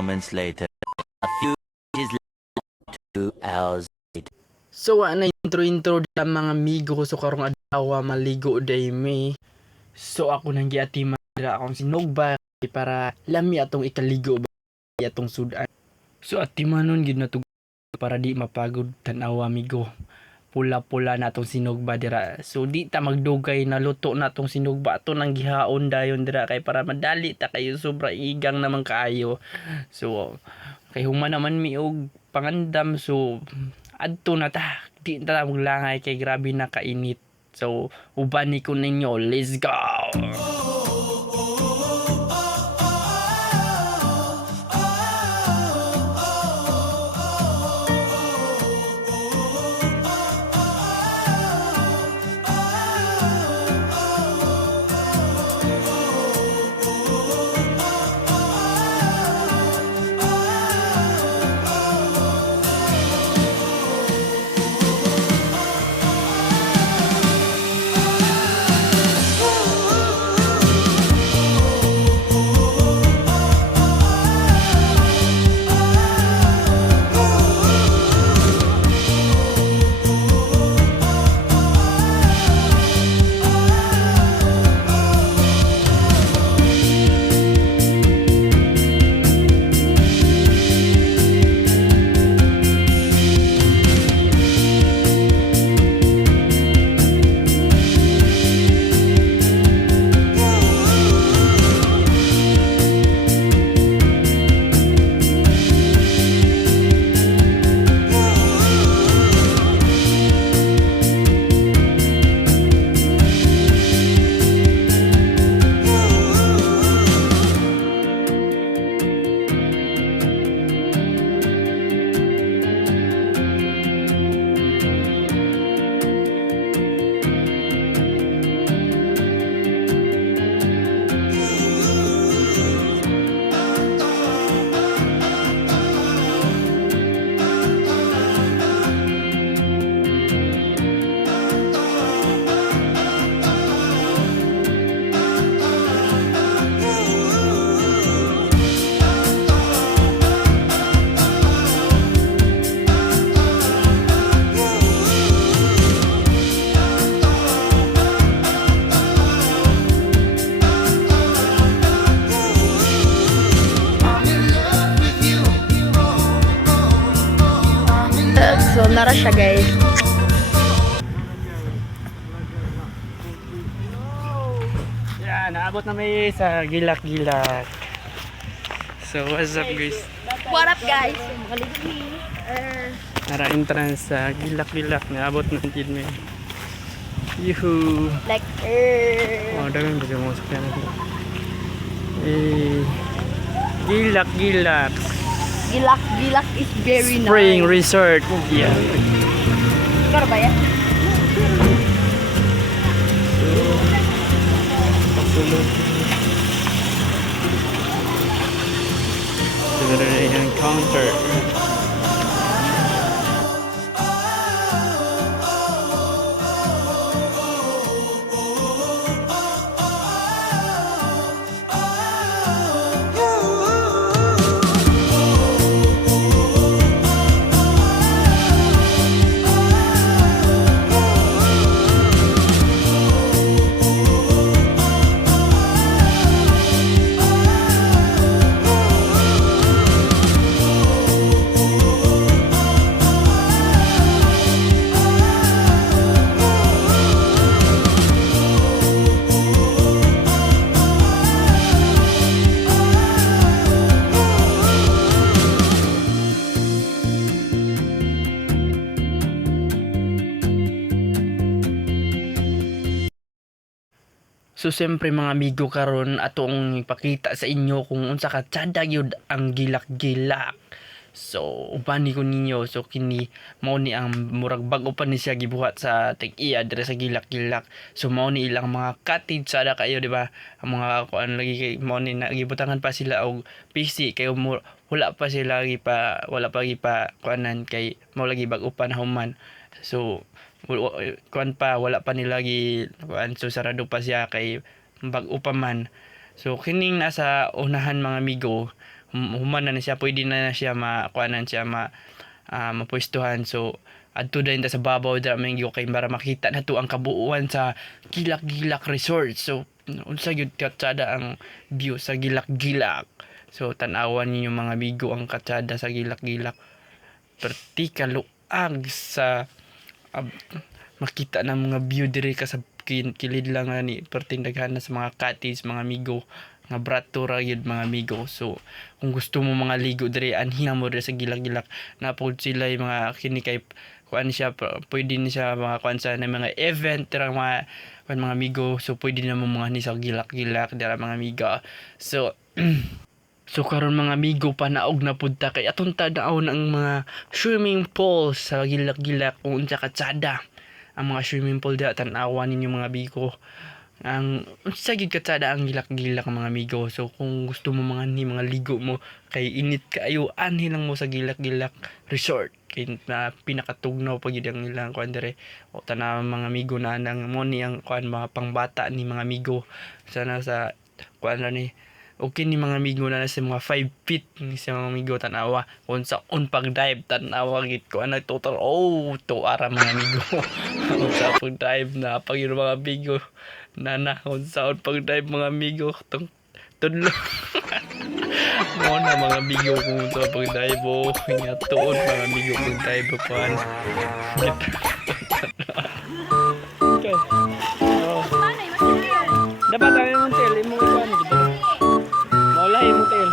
moments later. A few days later, 2 hours later. So na intro da mga amigo ko so karong adlaw maligo day me. So ako nang giatiman dira akong sinugba para lami atong ikaligo ba atong sudan. So atimanon gid natug para di mapagod tan-aw amigo. Pula-pula na atong sinugba dira. So di ta magdugay na luto na atong sinugba ato nang gihaon dayon dira kay para madali ta kayo sobra igang naman kaayo. So kay human naman mi og pangandam so adto na ta di ta maglangay kay grabe na kainit. So uban ni ko ninyo, let's go. So, nara siya guys. Yan, naabot na may sa gilak-gilak. So what's up guys? What up guys? Maligo Nara entrance sa gilak-gilak naabot na din may. Yuhu. like Oh, dagan ba mo sa kanya natin? Gilak-gilak. Gilak is very Spring nice. Resort. Yeah. Ikaw ba yan? Encounter. So siyempre mga amigo karon atong ipakita sa inyo kung unsa ka tsada gyud ang gilak-gilak. So uban ni ko ninyo so kini mao ni ang murag bag-o pa ni siya gibuhat sa tig-iya dire sa gilak-gilak. So mao ni ilang mga cottage sada kayo di ba? Ang mga kuan lagi kay mao ni nagibutangan pa sila og PC kay wala pa sila wala pa kuanan kay mao lagi bag-o pa na human. So kuan pa wala pa nila kuan so sarado pa siya kay bag-o pa man. So kining nasa unahan mga amigo human na siya, pwede na siya makuanan siya mapwestuhan. So adto din ta sa babaw dra mangyo kay para makita na to ang kabuuan sa Gilak-Gilak Resort. So unsa gyud katsada ang view sa Gilak-Gilak. So tan-awan ninyo mga amigo ang katsada sa Gilak-Gilak. Perti kaluag sa makita na mga view diri ka sa kilid lang ni perting daghan na sa mga cottage mga amigo nga brato ra gyud mga amigo. So kung gusto mo mga ligo diri anhin mo diri sa Gilak-Gilak na pod sila yung mga kini kay kuan siya pwede ni siya mga kuan sa na mga event ra mga kuan mga amigo. So pwede na mo mga ni sa Gilak-Gilak dira mga amigo. So so karon mga amigo panaog na pud ta kay atong tanaw ang mga swimming pool sa Gilak-Gilak kung unsa katsada ang mga swimming pool diha tan-awan ninyo mga amigo. Ang unsa gyud katsada ang Gilak-Gilak mga amigo. So kung gusto mo mga ligo mo kay init kaayo anhin lang mo sa Gilak-Gilak Resort kay na pinakatugnaw pa gyud ang ilang kuan dire. O tanaw mga amigo na nang mo ni ang kuan mga pangbata ni mga amigo sana sa kuan ra ni okay ni mga amigo na sa mga 5 feet ni sa mga amigo tanawa kung sa pag dive tanawa gid ko ana total to ara mga amigo. Kung sa pag dive na pag yun mga amigo nana kung sa pag dive mga amigo tudlo. Mo na mga amigo kung sa pag dive nga tuon mga amigo pag dive kuan. Okay. Dapat tayo ng tele mo kuan dito. Maulay mo tel.